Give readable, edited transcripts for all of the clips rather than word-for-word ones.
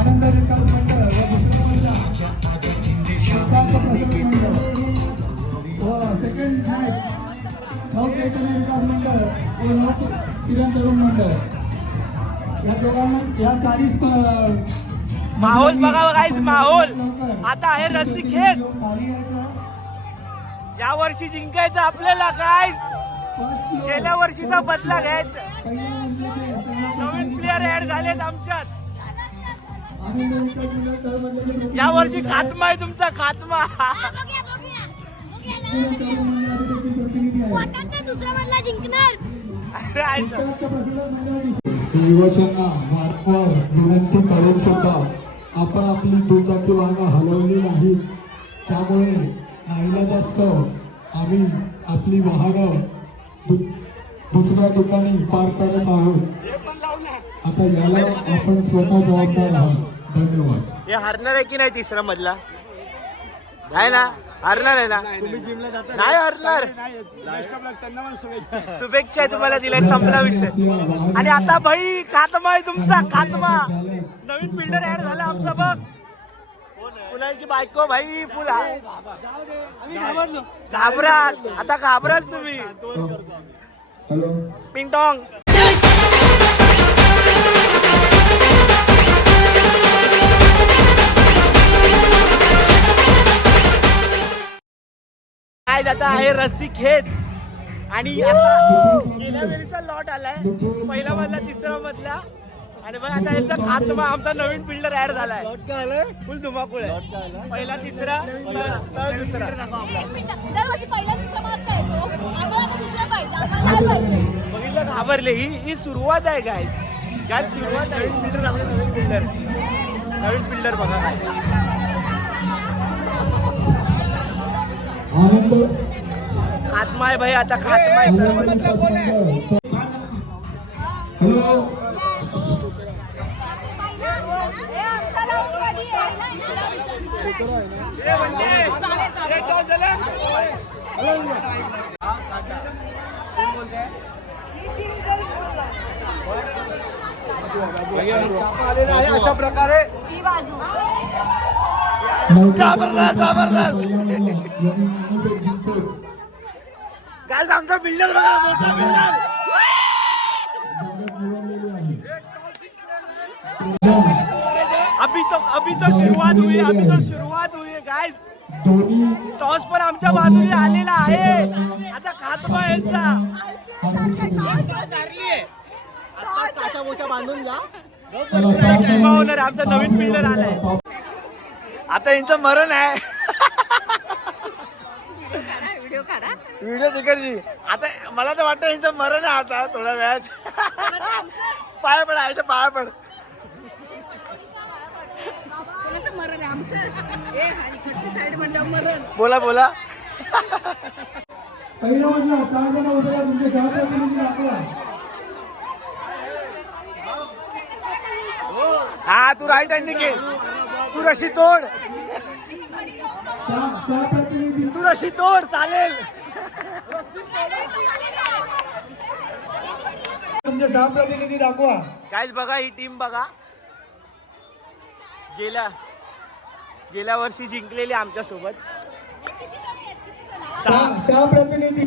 आनंद विकास मंडळ व second match नव चैतन्य विकास मंडळ व नव किरण तरुण मंडळ या दोघांना या चाळीस माहोल बघा गाईज, माहोल आता आहे रस्सी खेच. या वर्षी जिंकायचं आपल्याला गाईज, गेल्या वर्षीचा बदला घ्यायचा. नवीन प्लेअर ऍड झालेत आमच्यात. या वर्षी खात्मा आहे तुमचा, खात्मा. युवकांना वारंवार विनंती करून सुद्धा आपण आपली दुचाकी वाहनं हलवली नाही. त्यामुळे नाईलाजास्तव आम्ही आपली वाहनं दुसऱ्या ठिकाणी पार्क करत आहोत. आता याला आपण स्वतः जबाबदार आहोत. धन्यवाद. हे हरणार आहे की नाही तिसरा मधला? आहे ना, हरणार आहे ना? नाही हरणार. शुभेच्छा तुम्हाला दिल्या, संपला विषय. आणि आता भाई खात्मा आहे तुमचा, खात्मा. नवीन बिल्डर ऍड झाला आमचा बघ. कुणाची बायको भाई फुल आहे. घाबराच, आता घाबराच तुम्ही. पिंटॉंग काय आता आहे रस्सी खेच. आणि आता गेल्या वेळीचा लॉट आलाय, पहिला मधला तिसरा मधला. आणि मग आता यांचा खात्मा, आमचा नवीन बिल्डर ऍड झालाय. फुल धुमाकूळ आहे. पहिला तिसरा तर दुसरा. बघितलं, घाबरले. ही सुरुवात आहे गाईज, काय सुरुवात आहे. नवीन बिल्डर, आपले नवीन बिल्डर, नवीन बिल्डर बघा काय. खात्मा आहे भाई, आता खात्मा आहे सर्व. अशा प्रकारे गाइस, आमचा बिल्डर बघा, मोठा बिल्डर. अभी तो शुरुआत हुई, अभी तो शुरुआत हुई है गाइस. टॉस पण आमच्या बाजूने आलेला आहे. आता खात्मा यांचा. काशा मोशा बांधून जा. आमचा नवीन बिल्डर आलाय. आता यांचं मरण आहे. व्हिडिओ तिकडची. आता मला तर वाटतं यांचं मरण आहे आता थोड्या वेळात. पाय पड आहे, पाय पड. बोला बोला. हा, तू राईट हँड घे. तू रशी तोड, तू रशी तोड, चालेल. तुमचे सहा प्रतिनिधी दाखवा. काहीच बघा, ही टीम बघा. गेल्या वर्षी जिंकलेली आमच्या सोबत. सहा प्रतिनिधी.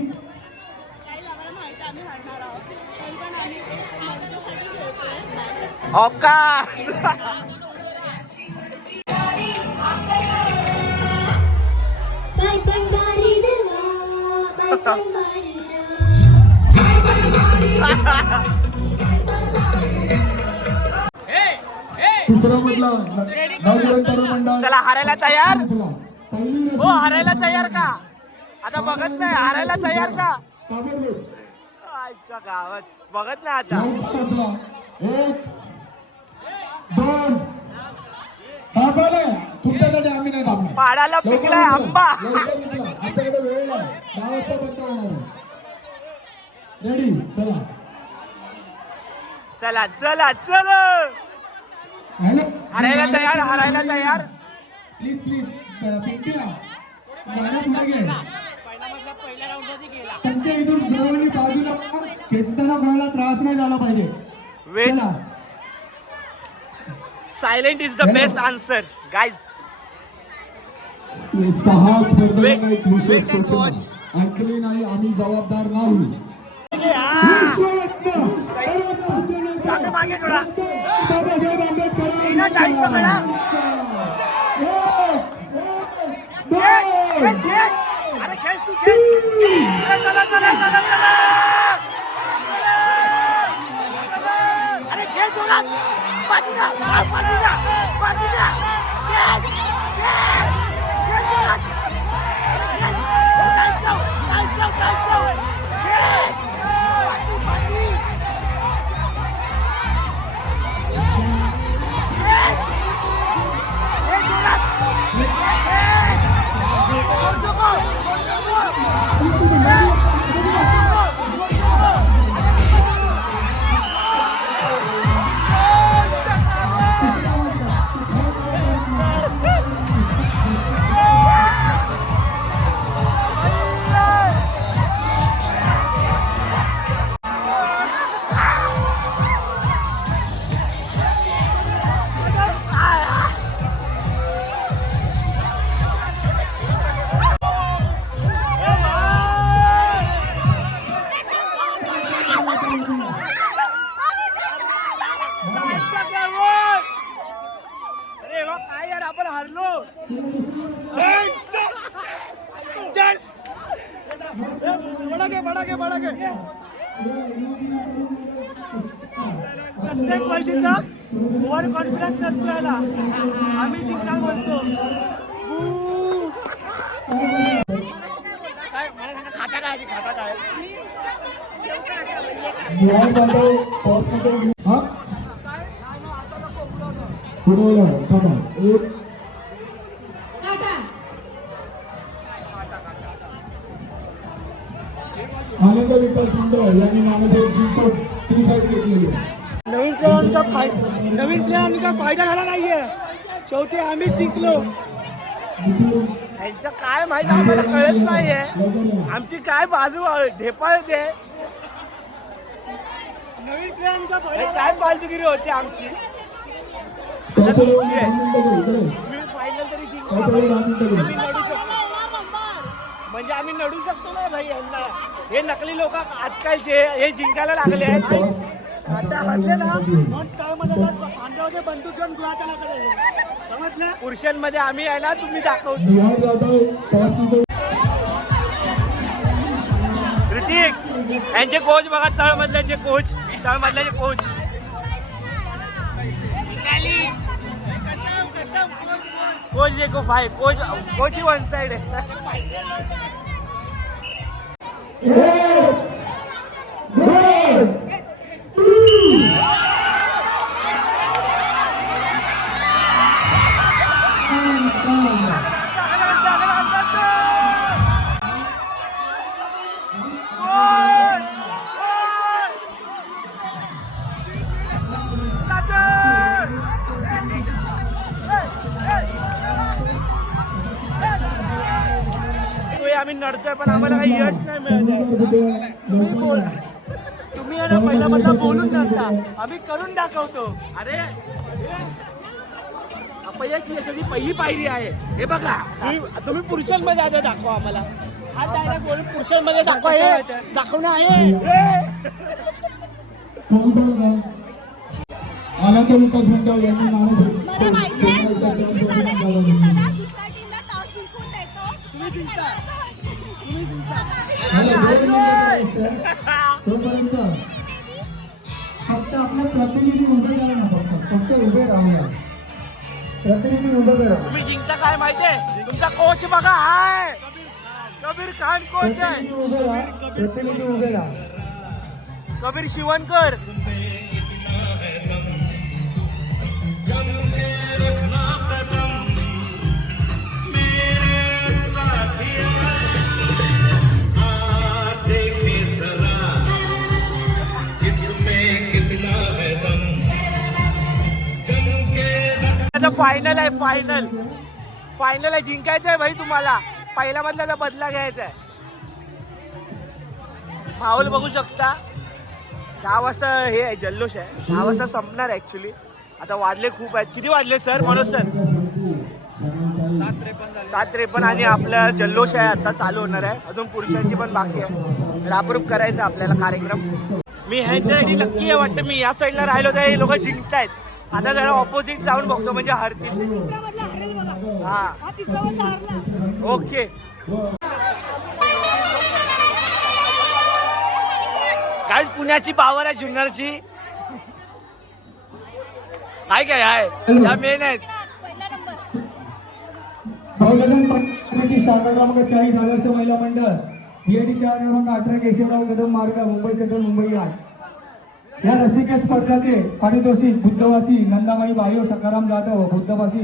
औकात. तिसरा मधला नवकिरण तरुण मंडळ. चला, हारायला तयार हो, हारायला तयार का? आता बघत नाही, हारायला तयार का? आजच्या गावात बघत नाही आता. 1 2 तुमच्याकडे आम्ही नाही थांबणार. पाडाला पिकलाय आंबा. आपल्याकडे वेळ नाही. 10 वाजता बंद होणार. रेडी, चला चला चला चला. हारायला तयार, हारायला तयार. प्लीज प्लीज पिंट्या गाड्या पुढे घे. त्यांच्या इथून जवळ बाजूला खेचताना कोणाला त्रास नाही झाला पाहिजे. Wait, silent is the best answer guys. 6 स्पर्धकांना एक विशेष सूचना. आणखी नाही, आम्ही जबाबदार नाही. मागे थोडा बाबासाहेब आंबेडकर इना टाइम पकडा. अरे खेच तू खेच. चला चला चला चला. अरे खेच जोरात. पाठी जा पाठी जा पाठी जा. खेच खेच खेच जोरात. अरे खेच. टाइम जाऊ टाइम जाऊ टाइम जाऊ. खेच पाठी पाठी. खेच. हे जोरात. खेच. गोल नको गोल नको. खेच. गोल नको. अरे वा काय यार आपण हारलो. बडा घे प्रत्येक वर्षीचा ओव्हर कॉन्फिडन्स नसतो याला. आम्ही जिंकणार बोलतो. काय मला सांगा खाता काय आनंद विकास मंडळ यांनी नानासाहेब जिंकून ती साईड घेतलेली आहे. नवीन प्लेअरांचा फायदा झाला नाहीये. शेवटी आम्हीच जिंकलो. यांचं काय माहिती आम्हाला कळत नाहीये. आमची काय बाजू ढेपाळ होते. नवीन प्लेअरांचा काय फालतुगिरी होती आमची. फायनल तरी जिंकलो. म्हणजे आम्ही लढू शकतो ना भाई. यांना हे नकली लोक आजकालचे हे जिंकायला लागले आहेत. आता हरले ना मग काय म्हणतात खांद्यावर बंदूक घेऊन गुहाच्या लागले. समजलं. पुरुषांमध्ये आम्ही आहे ना तुम्ही दाखवतो. ऋतिक यांचे कोच बघा. तळमधल्याचे कोच. कोच देखो भाई. कोच ही वन साइड है. आम्ही नडतोय पण आम्हाला काही यश नाही मिळत. तुम्ही ना पहिला मधला बोलून नडता. आम्ही करून दाखवतो. अरे अपयश यशाची पहिली पायरी आहे. हे बघा तुम्ही पुरुषांमध्ये आता दाखवा आम्हाला. हा डायरेक्ट बोलून पुरुषांमध्ये दाखवा. हे दाखवणं आहे. आनंद विकास मंडळ यांनी नानासाहेब फक्त आपला प्रतिनिधी उभे करा ना. फक्त उभे राहूया. प्रतिनिधी उभे करा. तुम्ही जिंकता काय माहितीये. तुमचा कोच बघा हाय कबीर खान कोच आहे. प्रतिनिधी उभे राहा. कबीर शिवणकर. फायनल आहे. फायनल आहे. जिंकायचं आहे भाई तुम्हाला. पहिल्या मधल्याचा बदला घ्यायचा आहे. माहोल बघू शकता. 10 वाजता हे आहे जल्लोष आहे. 10 वाजता संपणार ऍक्च्युली. आता वाजले खूप आहेत. किती वाजले सर मनोज सर? 7:53 आणि आपला जल्लोष आहे आता चालू होणार आहे. अजून पुरुषांची पण बाकी आहे. रापरूप करायचा आपल्याला कार्यक्रम. मी ह्यांच्यासाठी नक्की आहे वाटतं. मी या साईडला राहिलो तर हे लोक जिंकतायत. आता जरा ऑपोजिट जाऊन बघतो म्हणजे हरतील. हा ओके. काय पुण्याची पावर आहे जुन्नरची. काय काय आहे या मेन आहेत. शाखा क्रमांक 40 आदर्श महिला मंडळ बीएडी 4 क्रमांक 18 केशवराव कदम मार्ग मुंबई सेंट्रल मुंबई 8 या रसिक स्पर्धाचे पारितोषिक बुद्धवासी नंदामाई बायो सकाराम जाधव बुद्धवासी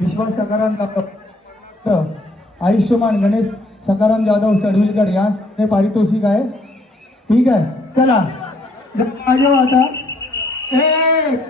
विश्वास सकाराम जाधव आयुष्यमान गणेश सकाराम जाधव सडविलकर या पारितोषिक आहे. ठीक आहे चला आता एक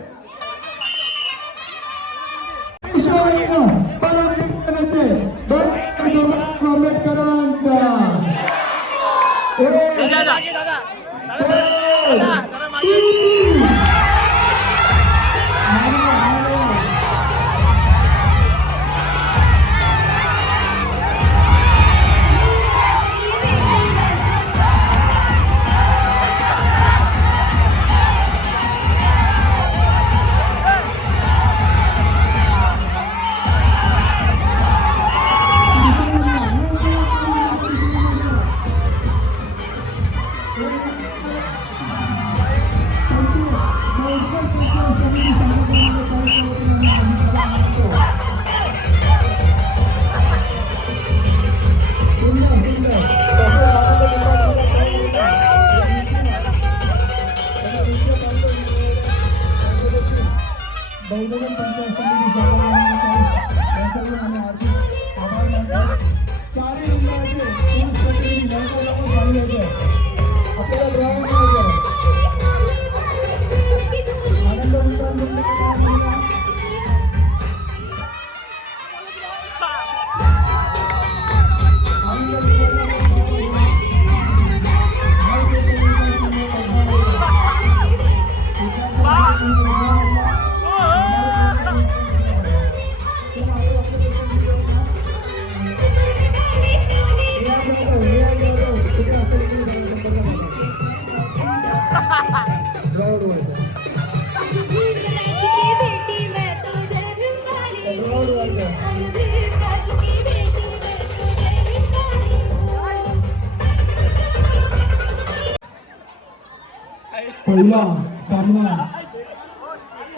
पहिला सामना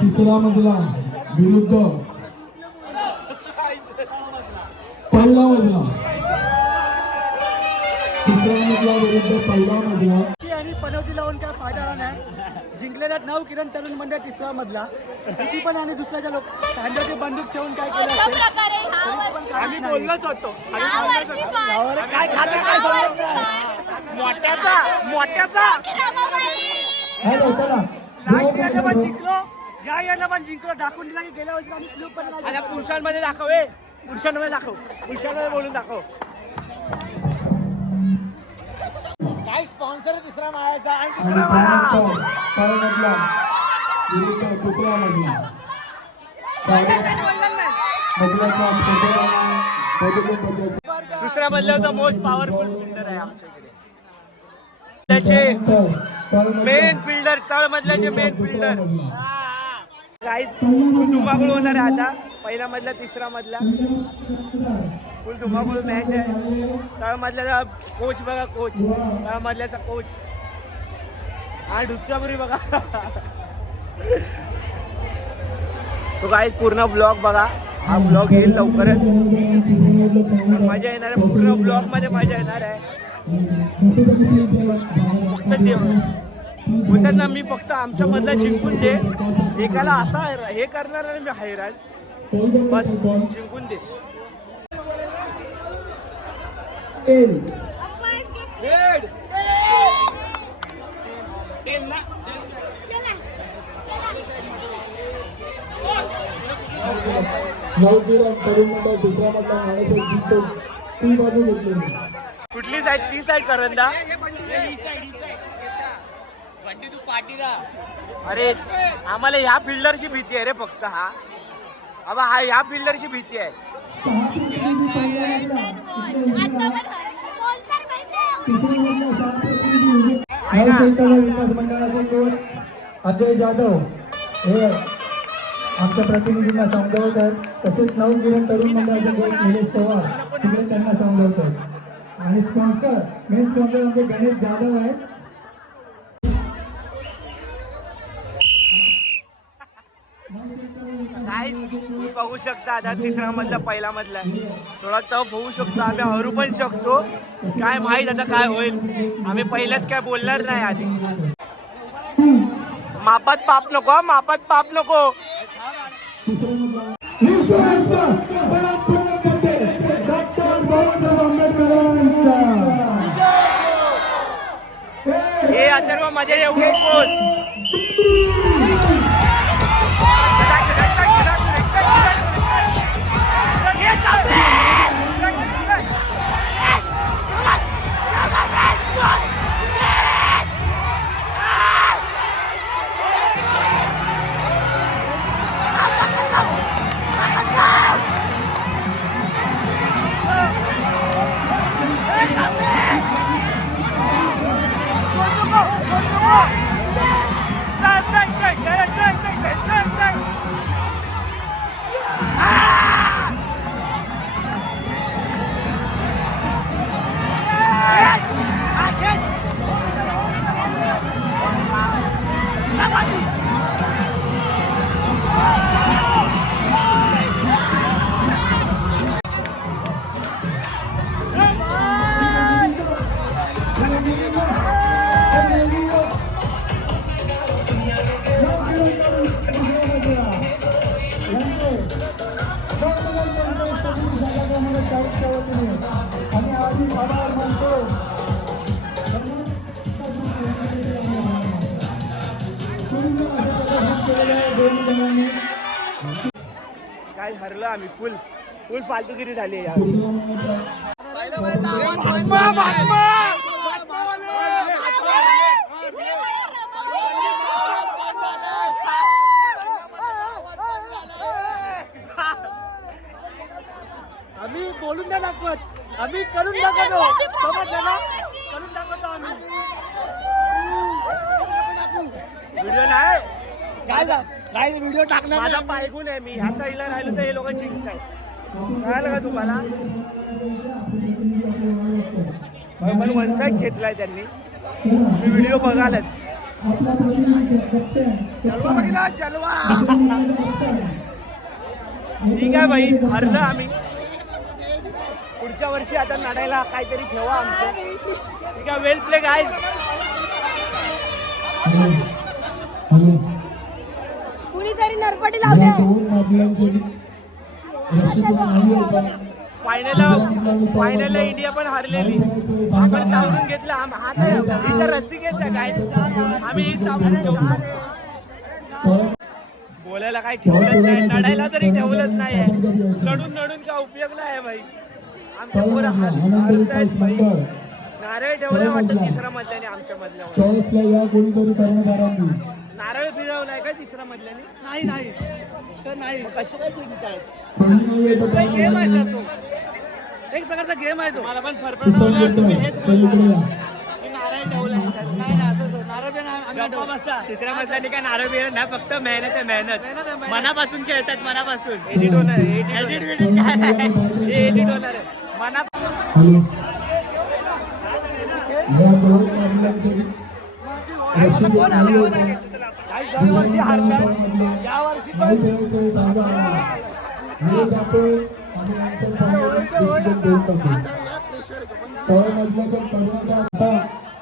तिसरा मजला विरुद्ध पहिला मजला. तिसरा मजला विरुद्ध पहिला मजला. आणि पनवती लावून काय फायदा नाही. जिंकलेला 9 किरण तरुण मंडळ तिसरा मजला. किती पण आणि दुसऱ्याच्या लोक कांद्याची बंदूक ठेवून काय केलं असेल. आम्ही बोललोच होतो. काय खातं काय समजलं मोठ्याचा लास्ट याला पण जिंकलो. याला पण जिंकलो. दाखवून दिला की गेल्या वर्षी आम्ही फ्लूक पण नाही. आता पुरुषांमध्ये दाखव. पुरुषांमध्ये बोलून दाखव. काय स्पॉन्सर तिसरा मारायचा आणि दुसरा मजल्याचा मोस्ट पॉवरफुल फिल्डर आहे आमच्या इकडे. त्याचे मेन फिल्डर तळ मधल्याचे मेन फिल्डर काही फुल धुमाकूळ होणार आहे. आता पहिला मधला तिसरा मधला फुल धुमाकूळ मॅच आहे. तळ मधल्याचा कोच बघा. कोच तळ मधल्याचा कोच हा ढुसकापुरी बघा. तो काही पूर्ण ब्लॉग बघा. हा ब्लॉग येईल लवकरच. मजा येणार आहे. पूर्ण ब्लॉग मध्ये मजा येणार आहे. फक्त ते बोलतात ना मी फक्त आमच्या मधला जिंकून दे. एकाला असा हे करणार आणि मी हैराण बस जिंकून दे. कुठली साईड? ती साईड करंदा. अरे आम्हाला ह्या फिल्डरची भीती आहे रे फक्त. हा अबा हा ह्या फिल्डरची भीती आहे. विकास मंडळाचे कोच अजय जाधव हे आमच्या प्रतिनिधींना समजावतात. तसेच नवगिरण तरुण मंडळाचे कोच निलेश पवार तिकडे त्यांना समजावतात. आणि स्पॉन्सर मेन स्पॉन्सर आमचे गणेश जाधव आहेत. तुम्ही बघू शकता आता तिसरा मधला पहिला मधला थोडा टफ होऊ शकतो. आम्ही हरू पण शकतो. काय माहित आता काय होईल. आम्ही पहिल्याच काय बोलणार नाही आधी. मापात पाप नको, मापात पाप नको. हे अथर्व मजा येऊ नकोस. आणि आधी आभार मानतो. काय हरलं आम्ही. फुल फुल फालतूगिरी झाली यार. आम्ही बोलून नाही दाखवत, आम्ही करून दाखवतो. समजलं ना? करून दाखवतो आम्ही. व्हिडिओ नाही काय व्हिडिओ टाकणार माझा पायगुण आहे. मी ह्या साईडला राहिलो तर हे लोक जिंकताय. कळलं का तुम्हाला. पण वन साईड घेतलाय त्यांनी. मी व्हिडिओ बघालच. जलवा बघितला, जलवा. ठीक आहे भाई, हरलं आम्ही. पुढच्या वर्षी आता लढायला काहीतरी ठेवा आमचं. ठीक आहे. वेल प्ले गाईज. कुणीतरी नरपटी लावले. फायनल इंडिया पण हरलेली. आपण सावरून घेतलं. हा तर इथं रस्सीकेच आहे काय. आम्ही सावरून घेऊ शकतो. बोलायला काही ठेवलंच नाही. लढायला तरी ठेवलंच नाही. लढून लढून का उपयोग नाही भाई. आमच्या पोरं हरत आहेत भाई. नारळ ठेवलं वाटतं तिसऱ्या मधल्याने. आमच्या मधल्यावर नारळ फिरवलाय का तिसऱ्या मधल्याने. नाही नाही सर, नाही. मग कशा काय जिंकतायत. गेम आहे सर, तो एक प्रकारचा गेम आहे तो. मला पण फरफरवलं. तुम्ही हेच बोलला की नारळ ठेवलाय. नाही ना, असं नारळ बी नाही. आम्ही गप्पा बसा. तिसऱ्या मधल्याने काय नारळ बिरळ नाही. फक्त मेहनत आहे. मेहनत मनापासून खेळतात. मनापासून. एडिट होणार. एडिट काय नाही. एडिट होणार आहे. मना दरवर्षी हारतात. या वर्षी पण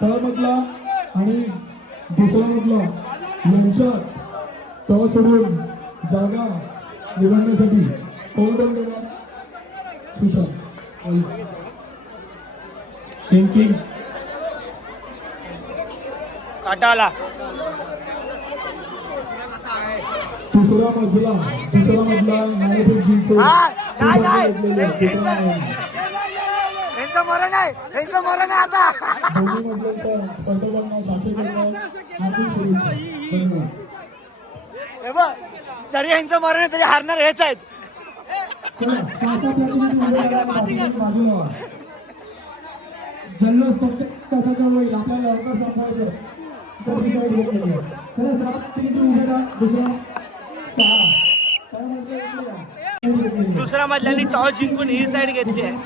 तळमधला आणि दुसरा मधला यांच्यात तळ सोडून जागा निवडण्यासाठी थँक्यू. काटाला दुसरा मधला नाणेफेक जिंकतो. यांचं मरण आहे यांचं मरण आहे आता. दोन्ही मधल्या स्पर्धकांना हे बघ, तरी यांचं मरण आहे तरी हारणार हेच आहेत. जल्लोष फक्त कसाचा होईल आपल्याला लवकर संपवायचं. दुसऱ्या मधल्यानी टॉस जिंकून ही साईड घेतली आहे.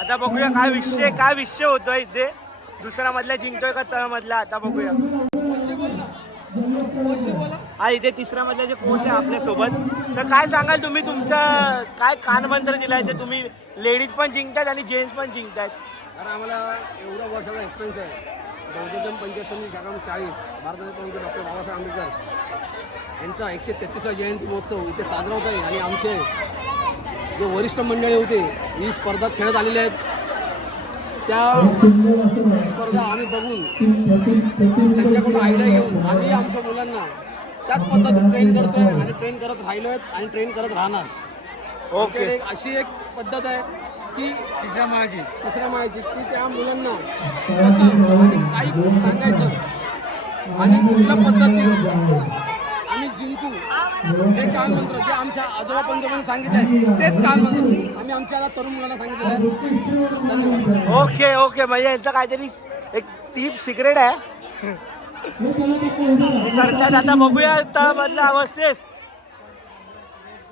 आता बघूया काय विषय होतोय इथे. दुसरा मधला जिंकतोय का तळ मधला आता बघूया. हा इथे तिसऱ्या मधले जे कोच आहे आपल्या सोबत, तर काय सांगाल तुम्ही तुमचं काय कानमंत्र दिलाय ते तुम्ही लेडीज पण जिंकतात आणि जेंट्स पण जिंकतात. कारण आम्हाला एवढा वर्षाचा एक्सपिरियन्स आहे. 1945 भारताचे प्रमुख डॉक्टर बाबासाहेब आंबेडकर यांचा 133वा जयंती महोत्सव इथे साजरा होत आहे. आणि आमचे जे वरिष्ठ मंडळी होते ही स्पर्धा खेळत आलेले आहेत. त्या स्पर्धा आम्ही बघून त्यांच्याकडून आयडिया घेऊन आम्ही आमच्या मुलांना त्याच पद्धतीत ट्रेन करतोय आणि ट्रेन करत राहिलो आहेत आणि ट्रेन करत राहणार. ओके. अशी एक पद्धत आहे की तिसऱ्या माळ्याची की त्या मुलांना कसं आणि काही सांगायचं आणि कुठल्या पद्धतीने आम्ही जिंकू हे कानमंत्र जे आमच्या आजोबा पंजोबांनी सांगितलं आहे तेच कानमंत्र आम्ही आमच्या आता तरुण मुलांना सांगितलेलं आहे. धन्यवाद. ओके म्हणजे यांचं काहीतरी एक टीप सिक्रेट आहे करतात. आता बघूया तळ मधला अवस्थेस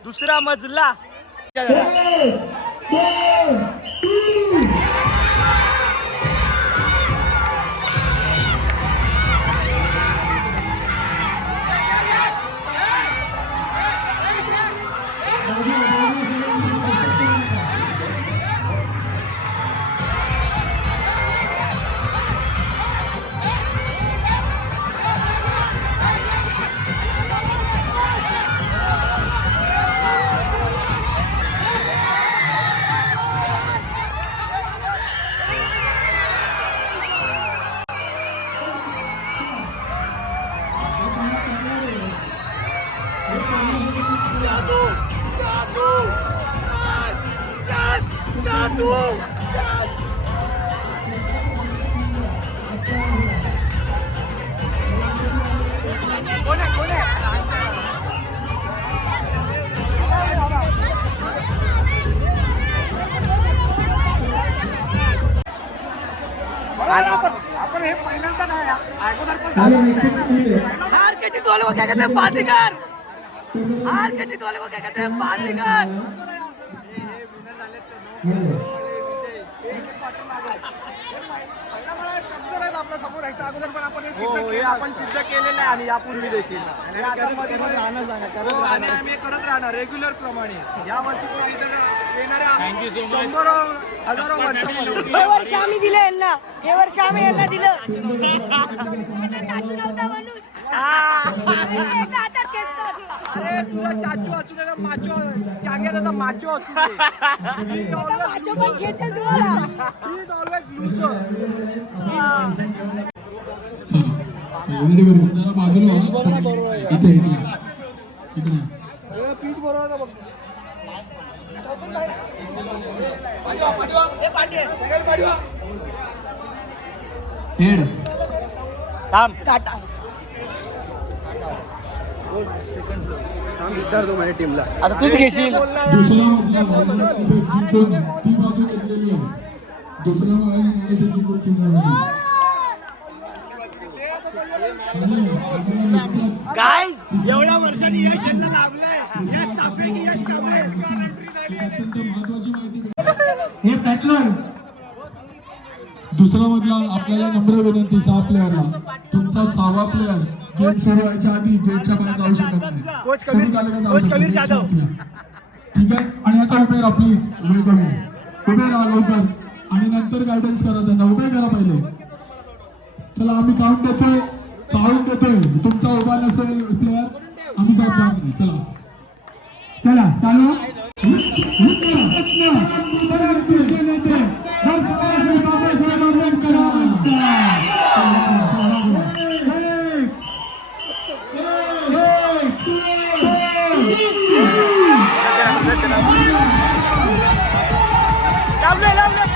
दुसरा मजला. आपण हे पहिल्यांदा नाही अगोदर पण हार के जीत वाले को क्या कहते हैं बाजीगर. हार के जीत वाले को क्या कहते हैं बाजीगर. आपण सिद्ध केलेलं आहे आणि यापूर्वी देखील आणि आम्ही करत राहणार रेग्युलर प्रमाणे. या वर्षी येणाऱ्या 100 हजारो वर्षामध्ये हे वर्ष आम्ही दिलं यांना, हे वर्ष आम्ही यांना दिलं. चाचू नव्हता म्हणून एका हातात केस होता. अरे तुझा चाचू असू दे माचो जाग्यात माचो असू दे. माझं पण खेचेल तुम्हाला. He is always loser. जरा बाजूला इथे इकडे पीच बरोबर बघ. हेड विचारतो माझ्या टीमला. आता तूच घेशील. दुसरा मधला जिंकून ती बाजू घेतलेली आहे. दुसऱ्या माळ्याने जिंकून ती गाईज एवढ्या वर्षांनी यश यांना लाभलंय. यश सापडे की यश कांबळे. अत्यंत महत्वाची माहिती हे पॅटलर. दुसरा मधला आपल्याला नम्र विनंती 6 प्लेअरला तुमचा 6वा प्लेअर गेम सुरू व्हायच्या आधी गेटच्या बाहेर जाऊ शकत नाही. कोच कबीर जाधव. ठीक आहे. आणि आता उभे राहा प्लीज. वेळ कमी उभे राहा लवकर आणि नंतर गायडन्स करा त्यांना. उभे करा पहिले. चला आम्ही काउंट देतोय तुमचा उभा नसेल प्लेअर आम्ही जबाबदार नाही. चला चालू. लावले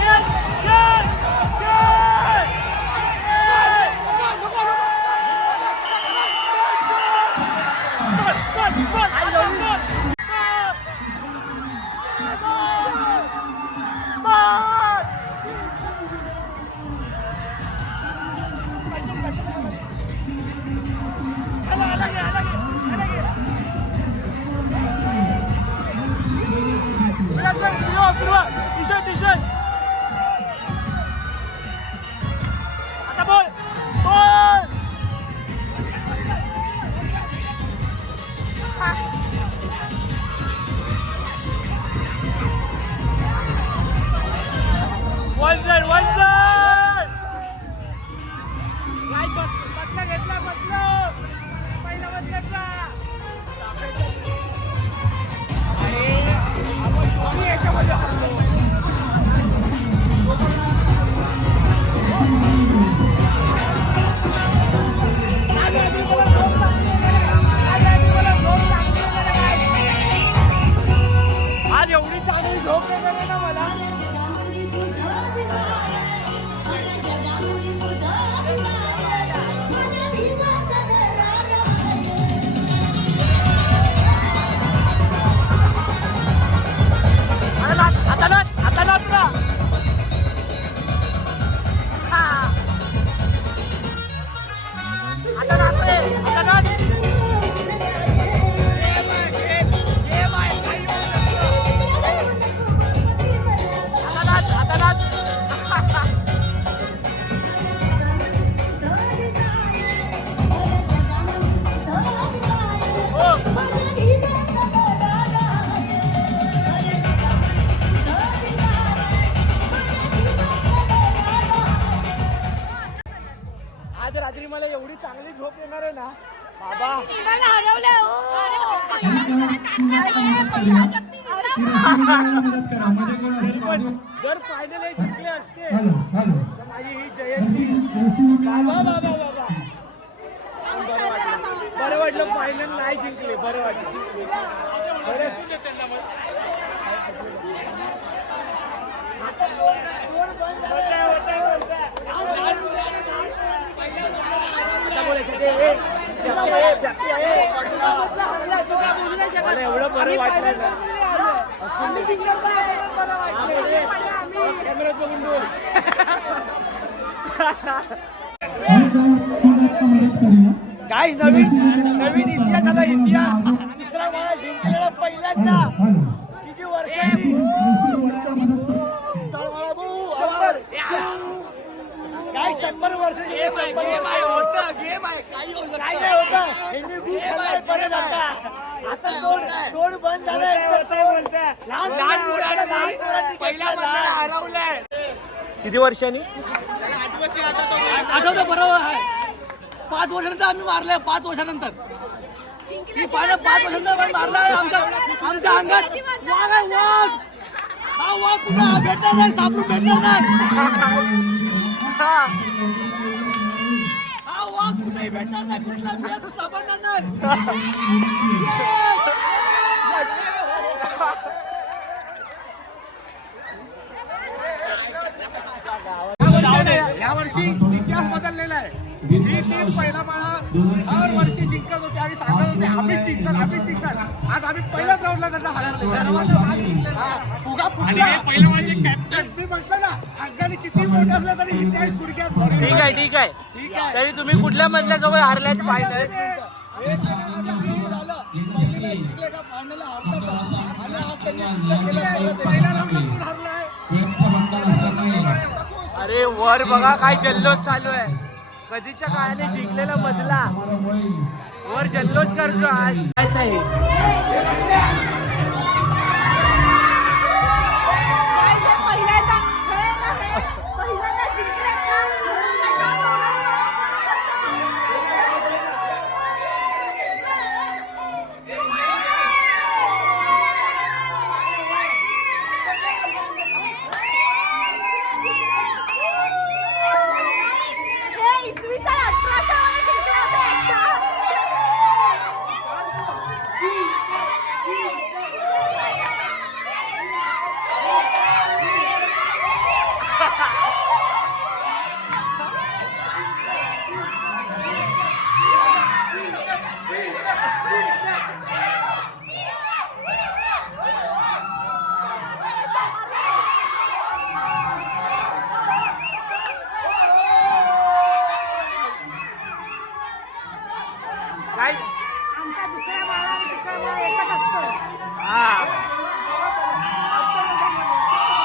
झोप येणार आहे ना बाबा. मला हरवलं हो. पहिला शक्ती दिसला. मदत करा मध्ये कोण असेल बाजू. जर फायनल हे जिंकले असते हॅलो हॅलो तर माझी ही जयंती बाबा बाबा बाबा बरं वाटलं फायनल नाही जिंकले बरं वाटलं बरं. मला एवढं बरं वाटलं ना. कॅमेऱ्यात बघून बोल. काय नवीन नवीन इतिहास आला इतिहास. तिसरा मला जिंकलेला पहिल्यांदा किती वर्षांनी. काय 100 वर्ष काय नाही होतं. यांनी खूप खाल्लंय परत आता तोंड बंद झालंय. लहान पोरांनी हरवलंय. किती वर्षांनी आठवतं बरोबर आहे. 5 वर्षानंतर आम्ही मारलंय. 5 वर्षानंतर ही पाहिलं 5 वर्षानंतर मारलाय. आमच्या अंगात वाघ आहे वाघ. हा वाघ कुठं भेटणार नाही. सापडून भेटणार नाही. हा वाघ कुठेही भेटणार नाही. कुठला भेट सापडणार नाही. या वर्षी इतिहास बदललेला आहे. जी टीम पहिला माळा हर वर्षी जिंकत होते आणि सांगत होते आम्हीच जिंकणार. आज आम्ही पहिल्याच राऊंडला त्यांना हरवलं. फुगा फुटला. पहिलं माझे कॅप्टन मी म्हटलं ना अंगाने किती मोठे असलं तरी इतिहास गुडघ्यात. ठीक आहे तरी तुम्ही कुठल्या मधल्या सोबत हारल्यात फायनल. अरे वर बघा काय जल्लोष चालू आहे. कधीच्या काळाने जिंकलेला मधला वर जल्लोष करतो आज. पहिल्यांदा जिंकलेत ना. हे इसवी सन 1800 मध्ये जिंकले होते एकदा. काय आमच्या दुसऱ्या माळा आणि तिसऱ्या माळा एकच असतो.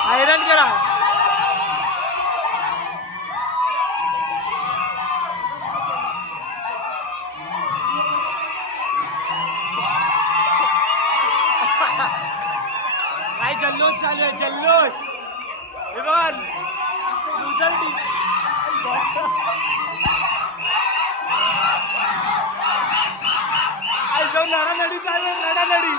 हैराण करा. काय जल्लोष चालू आहे जल्लोष. हे बघा लुझर टीम. जाऊन लढालढी चालू आहे लढालढी.